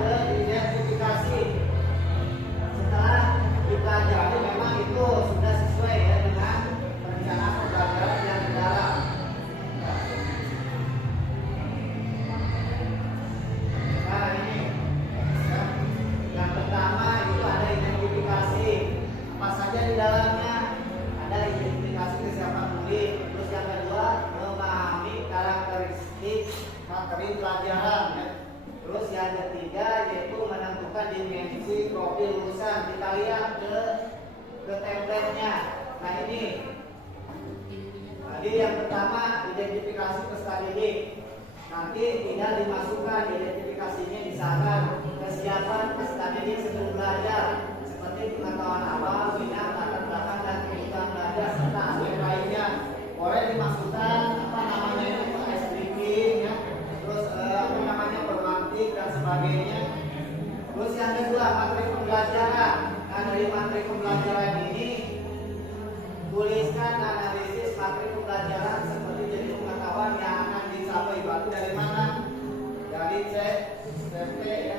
fase identifikasi. Setelah dipelajari memang itu sudah sesuai ya dengan perencanaan pembelajaran yang mendalam. Nah ini ya. Yang pertama itu ada identifikasi. Apa saja di dalamnya? Ada identifikasi kesiapan murid. Terus yang kedua memahami karakteristik materi pelajaran ya. Terus yang ketiga yaitu menentukan dimensi profil lulusan. Kita lihat ke template-nya. Nah ini tadi yang pertama identifikasi peserta didik. Nanti tidak dimasukkan identifikasinya di sana. Kesiapan peserta didik sebelum belajar seperti pengetahuan awal, minat, latar belakang dan kebutuhan belajar serta aspek lainnya. Boleh dimasukkan apa namanya itu ice breaking ya. Terus apa namanya pemantik dan sebagainya. Terus yang kedua materi pembelajaran. Nah dari materi pembelajaran ini tuliskan analisis materi pembelajaran seperti jenis pengetahuan yang akan dicapai. Batu dari mana? Dari CP ya.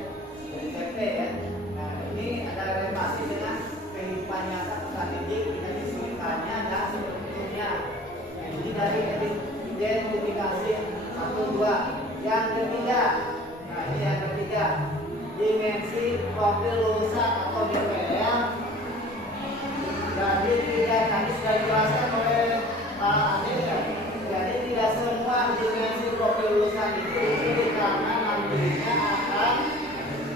Dari CP ya. Nah ini ada relasi dengan kehidupan nyata peserta didik dengan kesulitannya dan sebetulnya. Nah, ini dari identifikasi 1, 2. Yang ketiga, nah ini yang ketiga, dimensi profil lulusan atau DPL. Jadi tidak tadi sudah dijelaskan oleh Pak Ade ya. Jadi tidak semua dimensi profil lulusan itu usul karena nantinya akan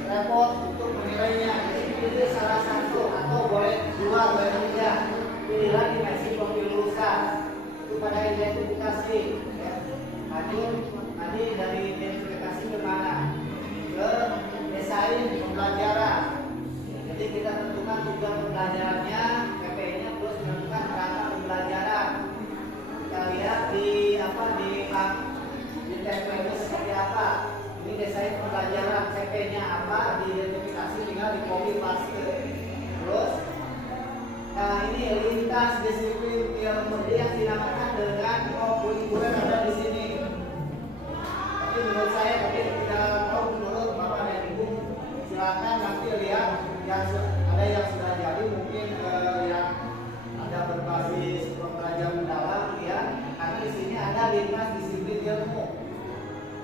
repot untuk menilainya. Jadi pilih salah satu atau boleh 2, boleh 3. Pilihlah dimensi profil lulusan itu pada identifikasi. Ya. Lanjut tadi dari identifikasi ke mana? Ke desain pembelajaran. Jadi kita tentukan tujuan pembelajarannya, PP-nya, terus menentukan kerangka pembelajaran. Kita lihat di template seperti apa. Ini desain pembelajaran, PP-nya apa, diidentifikasi tinggal di copy paste. Terus, nah ini lintas disiplin ilmu yang dinamakan dengan kurikuler ada di sini. Tapi menurut saya mungkin tidak tahu menurut Bapak dan Ibu. Silakan nanti lihat yang ada yang sudah jadi mungkin yang ada berbasis pembelajaran mendalam ya. Karena di sini ada lintas disiplin ilmu.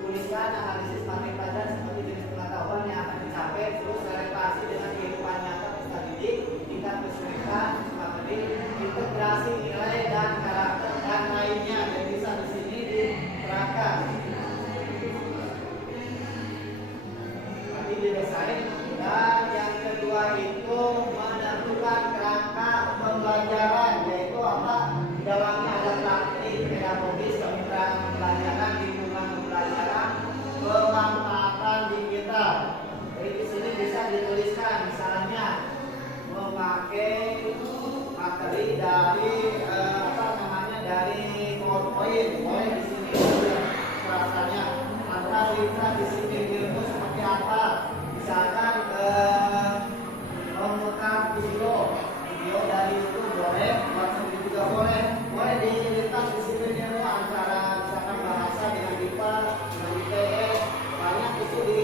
Tuliskan analisis materi pelajaran seperti jenis pengetahuan yang akan dicapai, terus relasi dengan kehidupan nyata peserta didik, tingkat kesulitan materi, integrasi nilai dan karakter dan lainnya. Dan bisa di sini diterangkan. Nanti didesain. Dan yang kedua itu menentukan kerangka pembelajaran, yaitu apa? Di dalamnya ada praktik, pedagogis, kemitraan pembelajaran, lingkungan pembelajaran, pemanfaatan digital. Jadi di sini bisa dituliskan misalnya memakai materi dari dari PowerPoint, boleh di sini rasanya. Atau kita di sini ilmu seperti apa? Misalkan memutar video dari YouTube boleh, WhatsApp juga boleh di lintas disiplin ilmu antara misalkan bahasa dengan IPA, dengan IPS, banyak itu di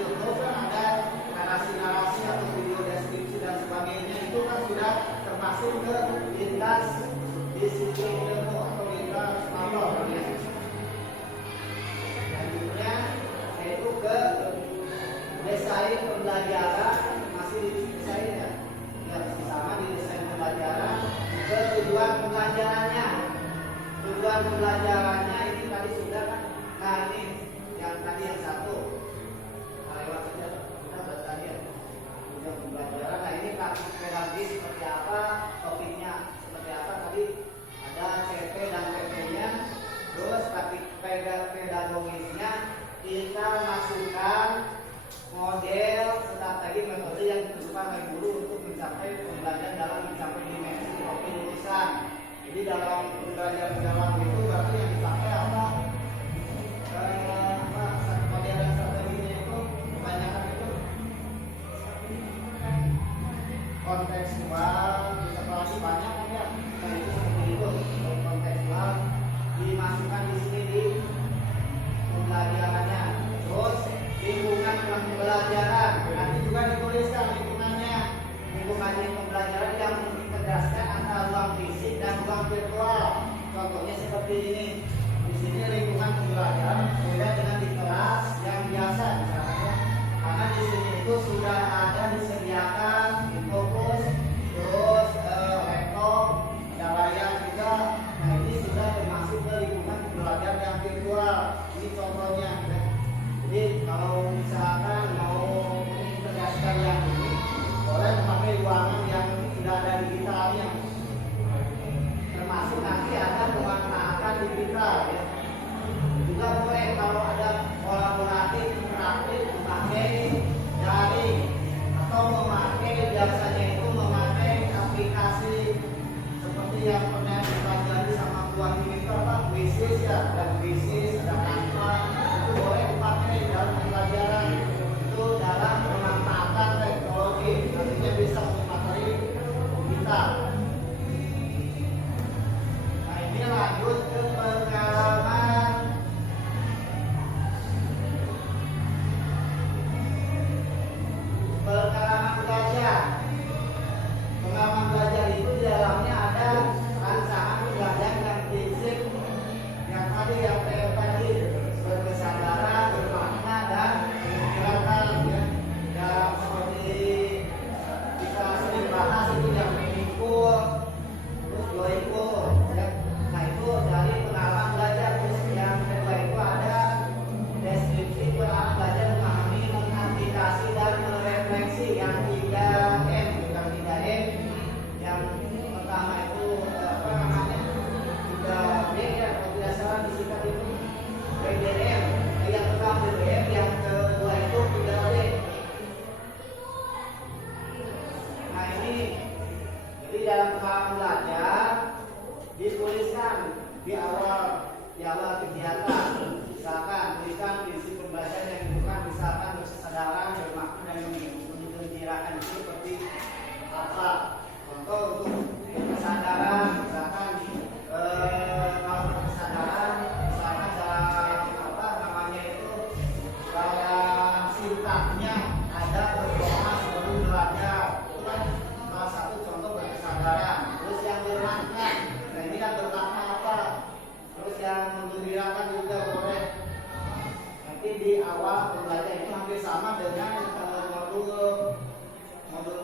YouTube kan ada narasi-narasi atau video deskripsi dan sebagainya, itu kan sudah termasuk ke lintas disiplin ilmu atau lintas apa ya. Selanjutnya yaitu ke desain pembelajaran, masih di desain ya, masih sama di desain pembelajaran. Ke tujuan pembelajarannya, tujuan pembelajarannya ini tadi sudah kan. Nah ini yang tadi yang satu lewat saja kita bahas tadi ya, tujuan pembelajaran. Nah ini praktik pedagogis seperti apa, topiknya seperti apa tadi ada CP dan PP-nya. Terus praktik pedagogisnya kita masukkan model strategi metode yang ditentukan oleh guru untuk mencapai pembelajaran dalam mencapai dimensi profil lulusan. Jadi dalam pembelajaran dalam itu berarti yang dipakai apa? Model dan strateginya itu kebanyakan itu kontekstual, seperti banyak ya. Nah itu seperti itu kontekstual dimasukkan di sini di pembelajarannya. Terus lingkungan pembelajaran pembelajaran. Nanti juga dituliskan lingkungannya, lingkungan pembelajaran yang mengintegrasikan antara ruang fisik dan ruang virtual. Contohnya seperti ini. Di sini lingkungan pembelajaran berbeda dengan di kelas yang biasa misalnya. Karena di sini itu sudah ada disediakan fokus, terus laptop, ada layar juga. Nah ini sudah termasuk ke lingkungan pembelajaran yang virtual. Ini contohnya. Jadi kalau misalkan mau mengintegrasikan yang ini, boleh memakai ruangan yang sudah ada digitalnya. Termasuk nanti ada pemanfaatan digital ya. Juga boleh kalau ada kolaboratif interaktif memakai daring atau memakai biasanya itu memakai aplikasi seperti yang pernah dipelajari sama buah kita apa Quizzes ya, ada Quizzes, ada Canva, itu boleh dipakai dalam pembelajaran itu dalam pemanfaatan teknologi, nantinya bisa memateri kita. Nah ini lanjut ke pengalaman belajar. Pengalaman belajar itu di dalamnya ada rancangan pembelajaran yang prinsip yang tadi berkesadaran, bermakna dan mengerjakan ya. Yang seperti kita sering bahas itu yang meaningful, terus joyful ya. Nah itu dari pengalaman belajar. Terus yang kedua itu ada deskripsi pengalaman belajar, memahami, mengaplikasi dan merefleksi yang 3M, bukan 3M. Yang pertama itu apa namanya? 3D ya, kalau tidak salah disingkat itu PDM. Yang pertama PDM, yang kedua itu 3D. Nah ini jadi dalam pengalaman belajar dituliskan di awal kegiatan. Misalkan tuliskan prinsip pembelajaran yang dibutuhkan, misalkan berkesadaran, bermakna dan menggembirakan itu seperti apa? Contoh untuk berkesadaran, misalkan kalau berkesadaran, misalkan dalam apa namanya itu dalam sintaknya ada berdoa sebelum belajar, itu kan salah satu contoh berkesadaran. Terus yang bermakna, nah ini kan bermakna apa? Terus yang menggembirakan juga boleh. Nanti di awal pembelajaran itu hampir sama dengan modul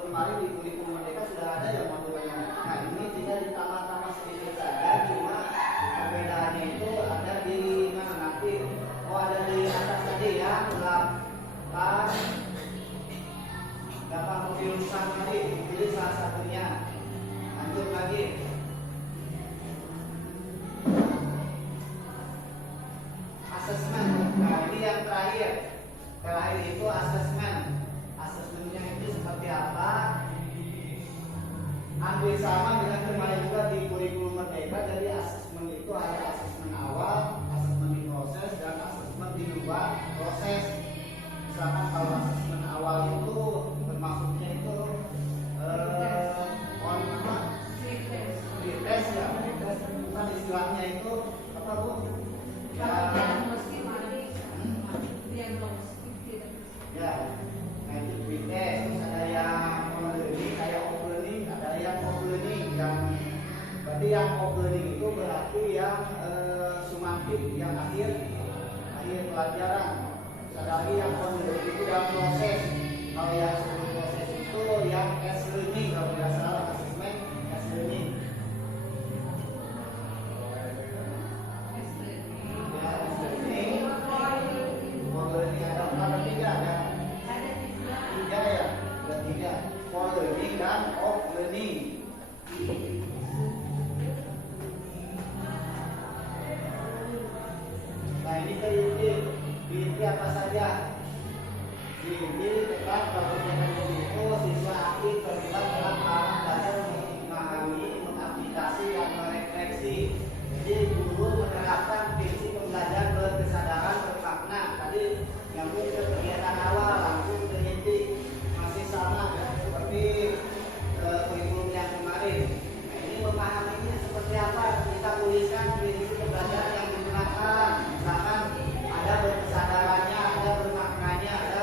kemarin di kurikulum Merdeka sudah ada yang modulnya. Nah ini tidak ditambah-tambah sedikit saja, cuma perbedaannya itu ada di mana nanti. Oh ada di atas tadi ya, 8 jurusan tadi, pilih salah satunya. Lanjut lagi. Asesmen. Nah ini yang terakhir. Terakhir itu asesmen. Asesmennya itu seperti apa? Hampir sama dengan kemarin juga di kurikulum Merdeka. Jadi asesmen itu ada asesmen awal, asesmen di proses, dan asesmen di luar proses. Misalkan kalau asesmen awal itu bermaksudnya itu pretest ya, pretest bukan istilahnya itu apa bu? Ya, nah itu pretest. Terus ada yang learning, kayak off-learning, ada yang off-learning. Yang berarti yang off-learning itu berarti yang sumatif, yang akhir pelajaran. Terus ada lagi yang on-learning itu yang proses. Kalau yang sebelum proses itu yang S-learning, kalau tidak salah asesmen S-learning. Nah ini inti apa saja? Inti tekan kegiatan itu siswa aktif terlibat dalam pengalaman belajar, memahami, mengaplikasi dan merefleksi. Jadi guru menerapkan prinsip pembelajaran berkesadaran bermakna. Tadi nyambung ke kegiatan awal langsung ke inti, masih sama ya, seperti kurikulum yang kemarin. Nah ini memahaminya seperti apa? Kita tuliskan prinsip pembelajaran yang digunakan. Misalkan ada berkesadarannya, ada bermaknanya, ada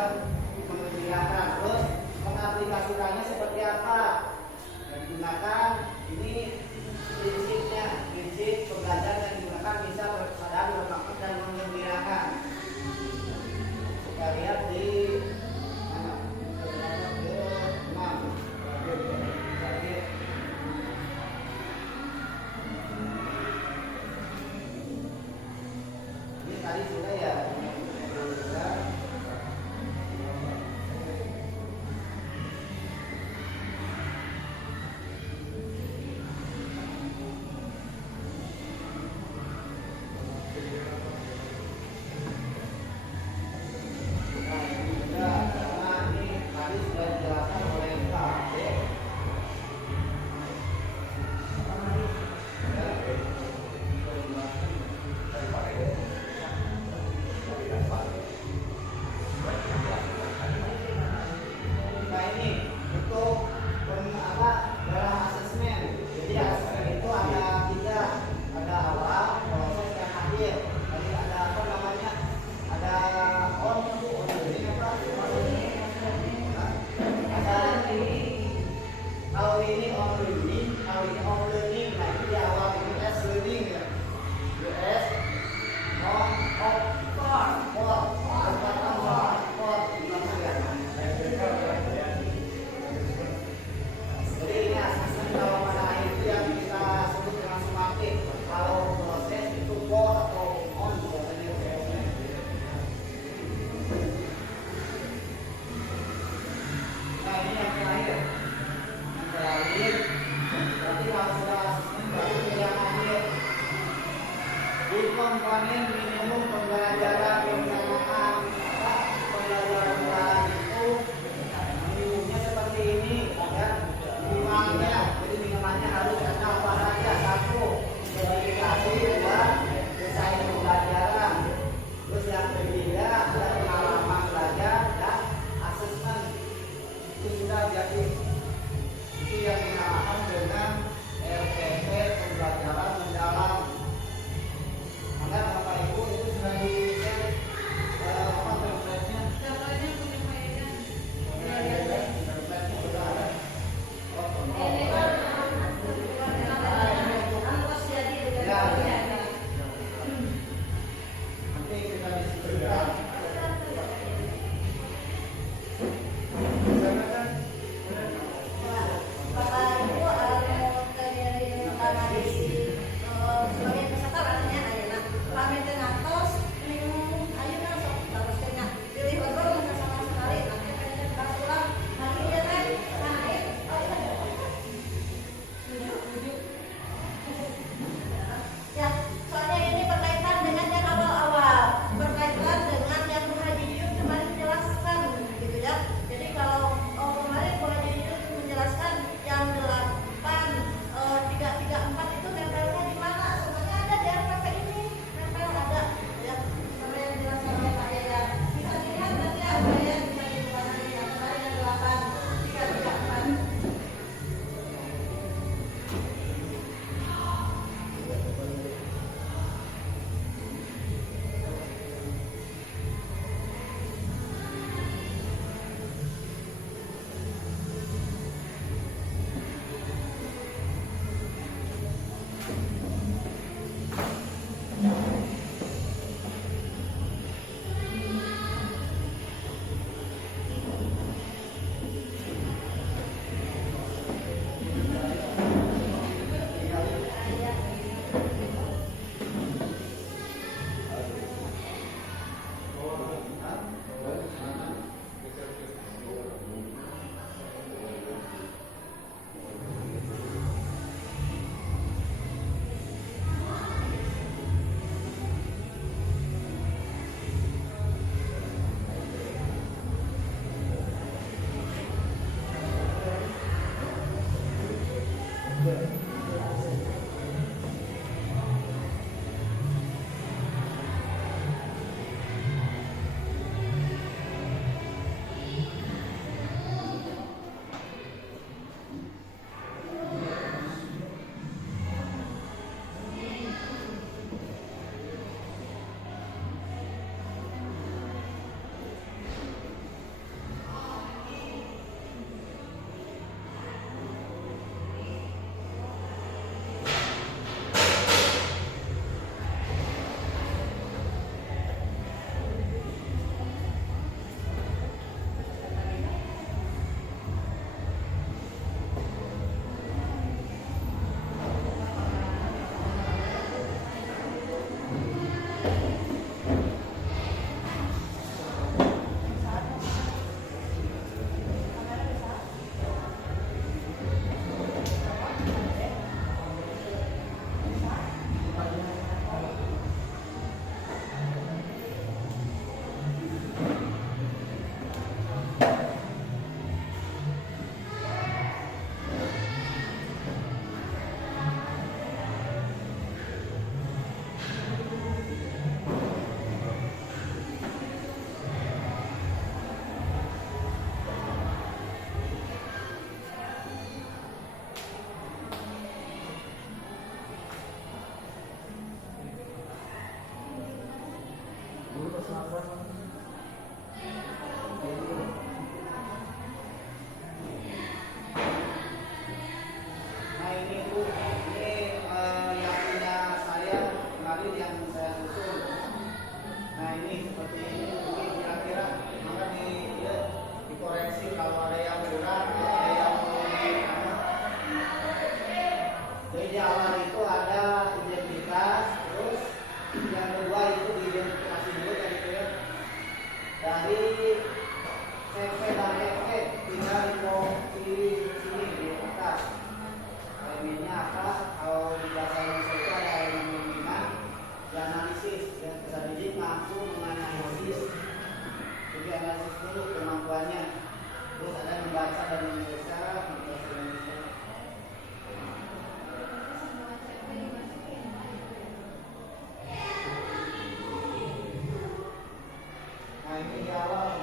Nah ini di awal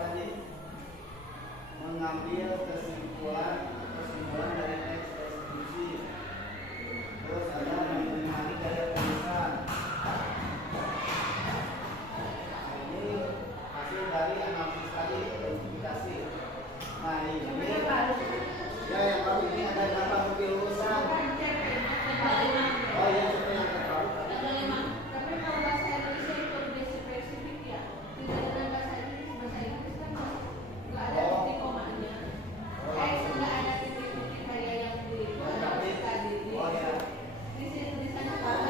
tadi mengambil kesimpulan dari teks deskripsi. Terus ada memahami gaya penulisan. Nah, ini hasil dari analisis tadi identifikasi. Nah ini ya yang baru ini ada 8 bukti lulusan. Oh iya, itu yang terbaru. Tapi kalau bahasa Indonesia itu lebih spesifik ya. Tidak dengan bahasa Inggris kan nggak ada titik komanya. Nggak ada titik kayak yang di tadi. Di sini di sana kalau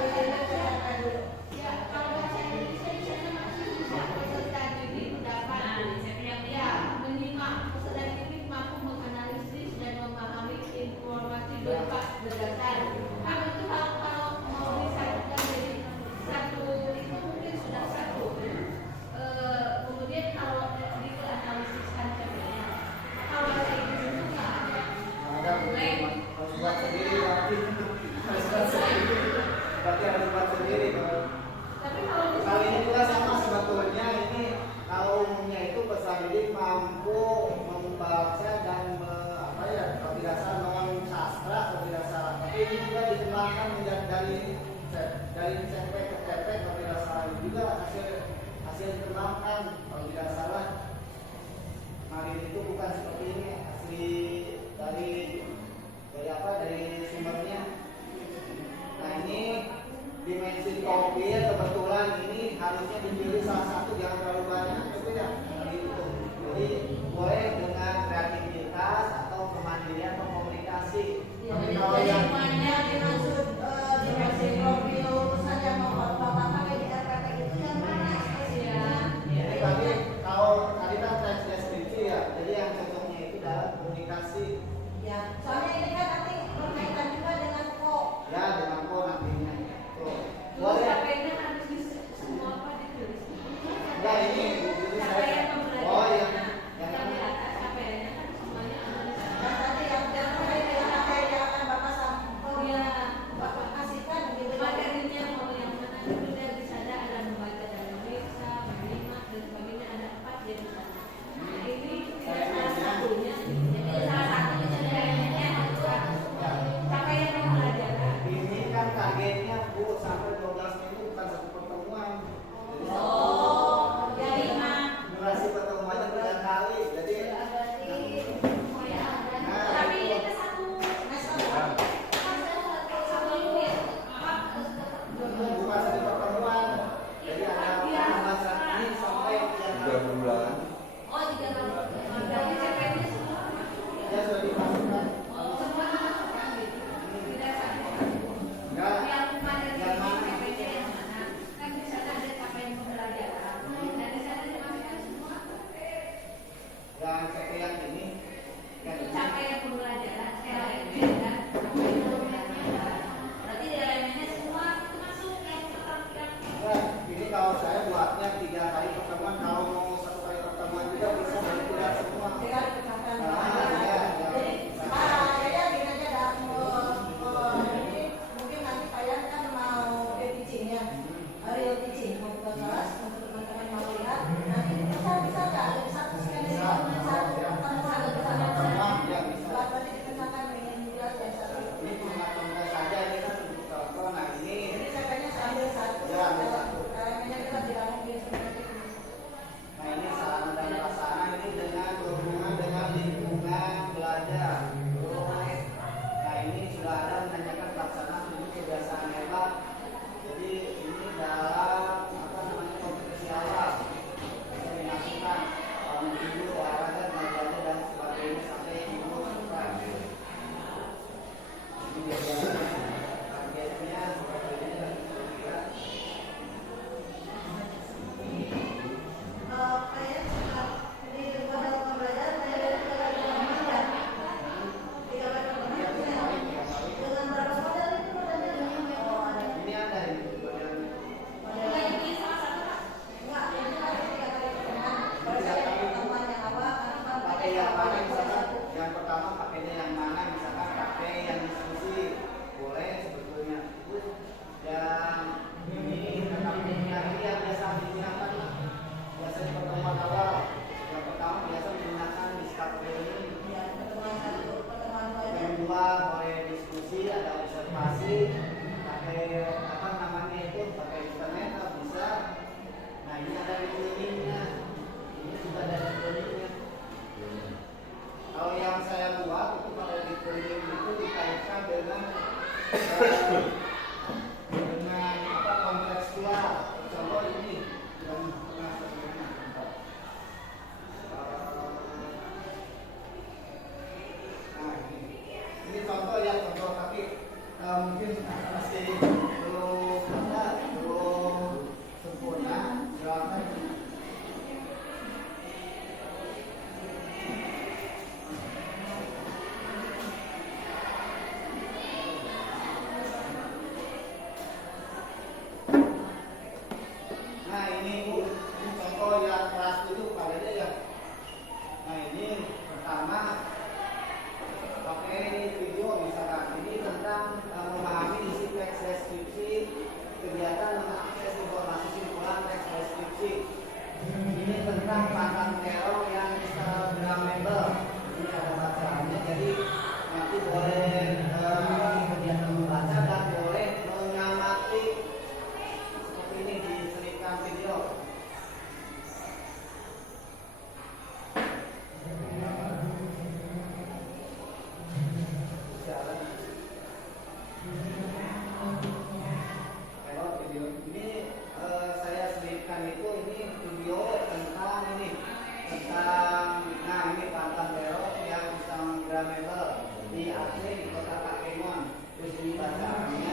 ya kalau bahasa Indonesia di sana masih bisa peserta didik dapat ya menyimak peserta didik mampu menganalisis dan memahami informasi berdasar. Kalau itu kalau mau disatukan jadi satu itu mungkin sudah satu. Kemudian kalau di analisiskan contohnya kalau bahasa Inggris itu nggak ada. Harus buat sendiri berarti. Berarti harus buat sendiri. Tapi kalau Kali ini juga sama sebetulnya, ini kalau umumnya itu peserta didik mampu membaca dan kalau tidak salah membangun sastra atau tidak salah. Tapi ini juga dikembangkan menjadi dari CP ke TP kalau tidak salah juga hasil dikembangkan kalau tidak salah. Hari itu bukan seperti ini, asli dari sumbernya. Nah ini dimensi profil kebetulan ini harusnya dipilih salah satu, jangan terlalu banyak, itu ya. Jadi boleh dengan kreativitas atau kemandirian atau komunikasi. Tapi kalau yang semuanya dimaksud dimensi profil lulusan yang bapak-bapak kayak di RPP itu yang mana spesifiknya? ini tadi kalau tadi kan teks deskripsi ya, jadi yang cocoknya itu dalam komunikasi. Ya, soalnya ini kan nanti berkaitan juga dengan kok. Ya dengan kok nantinya. Tuh. Terus Boleh. capaiannya harus semua apa ditulis. Ya ini Capaian oh pembelajaran. yang Yang di atas capaiannya kan semuanya harus. Dan tadi yang terkait dengan apa yang akan bapak sampaikan, Ya, bapak kasihkan gitu. materinya mau yang mana dulu dan di sana ada membaca dan memeriksa, menyimak dan sebagainya ada 4 jadi sana. Nah ini tidak salah satunya. Jadi salah satunya sebenarnya aturan capaian pembelajaran. ini kan targetnya Bu sampai 12 minggu bukan satu pertemuan. Jadi Oh, ya lima. durasi pertemuannya 3 kali. Jadi Tapi ini ke satu unit. bukan satu pertemuan. Jadi ada masa ini sampai 3 bulan. Oh, 3 tahun. Berarti capaiannya semua masuk ya? Ya sudah dimasukkan. Oh, semua masuk kan gitu. Tidak satu. Enggak. Yang materi capaiannya yang mana? Kan di sana ada capaian pembelajaran. Dan di sana dimasukkan semua. Yang yang ini yang ini. Capaian pembelajaran, elemen dan capaian pembelajaran. Berarti di elemennya semua itu masuk yang terang. Ya, ini kalau saya buatnya 3 kali pertemuan, kalau mau 1 kali pertemuan juga bisa, jadi tidak semua. Dengan kekatan. Ya. Jadi, ya gini aja dah. Ini mungkin nanti kalian kan mau teaching ya, real teaching, mau buka kelas, untuk teman-teman mau lihat. Nanti bisa nggak? Satu sekali satu kelas itu pada dia ya. Nah ini pertama, oke ini video misalkan ini tentang memahami isi teks deskripsi kegiatan mengakses informasi simpulan teks deskripsi. Ini tentang pantang teror yang Instagramable. Ini ada bacaannya, jadi nanti boleh kegiatan membaca dan boleh mengamati seperti ini diselipkan video. Kalau video ini saya selipkan itu ini video tentang ini tentang nah ini pantang teror yang Instagramable di Aceh di kota Pakemon. Terus ini bacaannya